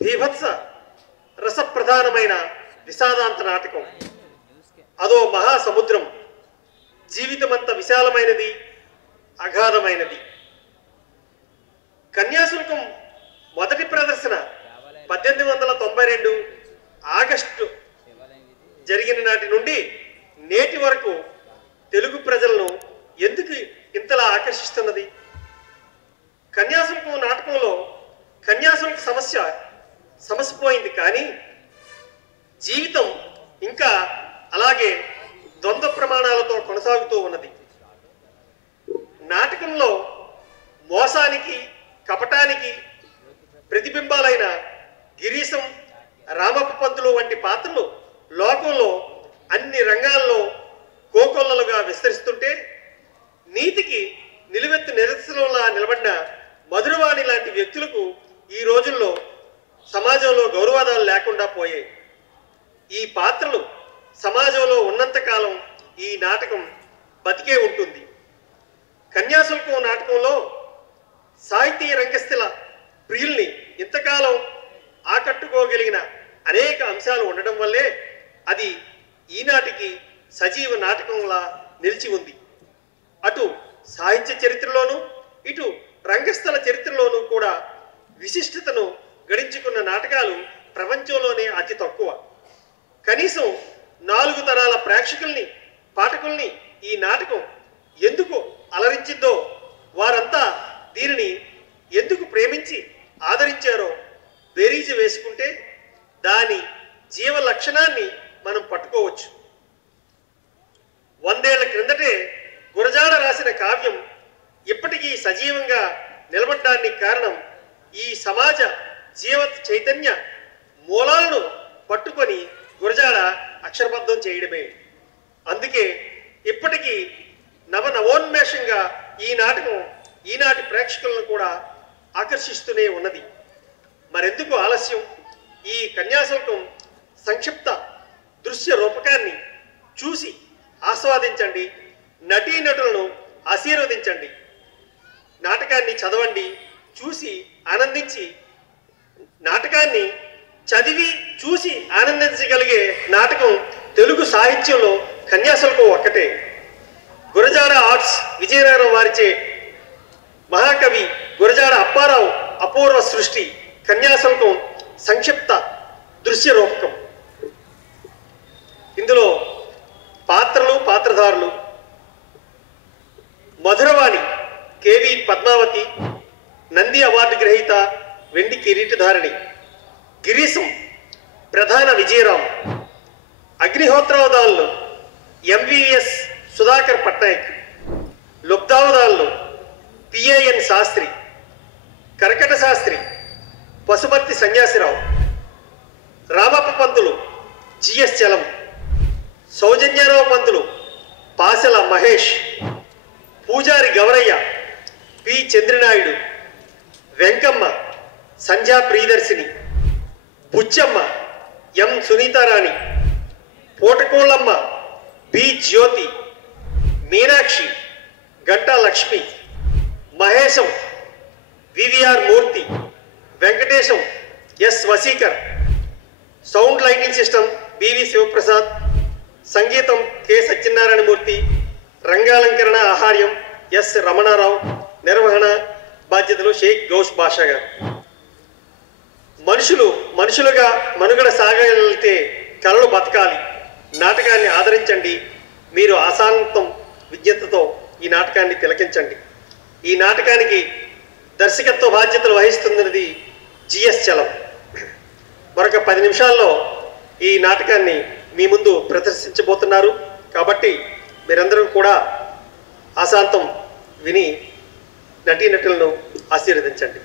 బీభత్స రసప్రధానమైన విషాదాంత నాటకం. అదో మహాసముద్రం, జీవితమంత విశాలమైనది, అగాధమైనది. కన్యాశుల్కం మొదటి ప్రదర్శన 1892 ఆగస్టు జరిగిన నాటి నుండి నేటి వరకు తెలుగు ప్రజలను ఎందుకు ఇంతలా ఆకర్షిస్తున్నది? కన్యాశుల్కం నాటకంలో కన్యాశుల్క సమస్య పోయింది, కానీ జీవితం ఇంకా అలాగే ద్వంద్వ ప్రమాణాలతో కొనసాగుతూ ఉన్నది. నాటకంలో మోసానికి, కపటానికి ప్రతిబింబాలైన గిరీశం, రామప్ప పంతులు వంటి పాత్రలు లోకంలో అన్ని రంగాల్లో కోకొల్లలుగా విస్తరిస్తుంటే, నీతికి నిలువెత్తు నిరసనలా నిలబడిన మధురవాణి లాంటి వ్యక్తులకు ఈ రోజుల్లో సమాజంలో గౌరవాదాలు లేకుండా పోయాయి. ఈ పాత్రలు సమాజంలో ఉన్నంతకాలం ఈ నాటకం బతికే ఉంటుంది. కన్యాశుల్కం నాటకంలో సాహితీ రంగస్థల ప్రియుల్ని ఇంతకాలం ఆకట్టుకోగలిగిన అనేక అంశాలు ఉండడం వల్లే అది ఈనాటికి సజీవ నాటకంలా నిలిచి ఉంది. అటు సాహిత్య చరిత్రలోనూ ఇటు రంగస్థల చరిత్రలోనూ కూడా విశిష్టతను గడించుకున్న నాటకాలు ప్రపంచంలోనే అతి తక్కువ. కనీసం 4 తరాల ప్రేక్షకుల్ని, పాఠకుల్ని ఈ నాటకం ఎందుకు అలరించిందో, వారంతా దీనిని ఎందుకు ప్రేమించి ఆదరించారో బేరీజు వేసుకుంటే దాని జీవ లక్షణాన్ని మనం పట్టుకోవచ్చు. 100 ఏళ్ల క్రిందటే గురజాడ రాసిన కావ్యం ఇప్పటికీ సజీవంగా నిలబడడానికి కారణం ఈ సమాజ జీవ చైతన్య మూలాలను పట్టుకొని గురజాడ అక్షరబద్ధం చేయడమే. అందుకే ఇప్పటికీ నవోన్మేషంగా ఈ నాటకం ఈనాటి ప్రేక్షకులను కూడా ఆకర్షిస్తూనే ఉన్నది. మరెందుకు ఆలస్యం? ఈ కన్యాశుల్కం సంక్షిప్త దృశ్య రూపకాన్ని చూసి ఆస్వాదించండి, నటీనటులను ఆశీర్వదించండి. నాటకాన్ని చదవండి, చూసి ఆనందించి, నాటకాన్ని చదివి చూసి ఆనందించగలిగే నాటకం తెలుగు సాహిత్యంలో కన్యాశుల్కం ఒక్కటే. గురజాడ ఆర్ట్స్ విజయనగరం వారిచే మహాకవి గురజాడ అప్పారావు అపూర్వ సృష్టి కన్యాశుల్కం సంక్షిప్త దృశ్య రూపకం. ఇందులో పాత్రలు, పాత్రధారులు: మధురవాణి కేవి పద్మావతి, నంది అవార్డు గ్రహీత, వెండి కిరీటధారిణి. గిరీశం ప్రధాన Vijayaram. Agnihotravadhanulu MVS Sudhakar Patnaik. Lubdhavadhanulu PAN Shastri, Karakata Shastri, Pasumarthi Sanyasirao. Ramappa Pantulu GS Chalam. Saujanyarao Pantulu Pasela Mahesh. పూజారి Gowraiah P Chandranaidu. Venkamma Sandhya Priyadarshini. Buchamma M Sunitarani. Potakollamma B Jyothi. Meenakshi Ganta Lakshmi. Mahesam VVR Murthy. Venkatesam S Vasikar. Sound lighting system BV Sivaprasad. సంగీతం కె సత్యనారాయణమూర్తి. రంగాలంకరణ ఆహార్యం ఎస్ రమణారావు. నిర్వహణ బాధ్యతలు షేక్ గౌస్ బాషా గారు. మనుషులుగా మనుగడ సాగలిగితే కళలు బతకాలి. నాటకాన్ని ఆదరించండి. మీరు ఆశాంతం విజ్ఞతతో ఈ నాటకాన్ని తిలకించండి. ఈ నాటకానికి దర్శకత్వ బాధ్యతలు వహిస్తున్నది జిఎస్ చలం. మరొక 10 నిమిషాల్లో ఈ నాటకాన్ని మీ ముందు ప్రదర్శించబోతున్నారు. కాబట్టి మీరందరూ కూడా ఆశాంతం విని నటీనటులను ఆశీర్వదించండి.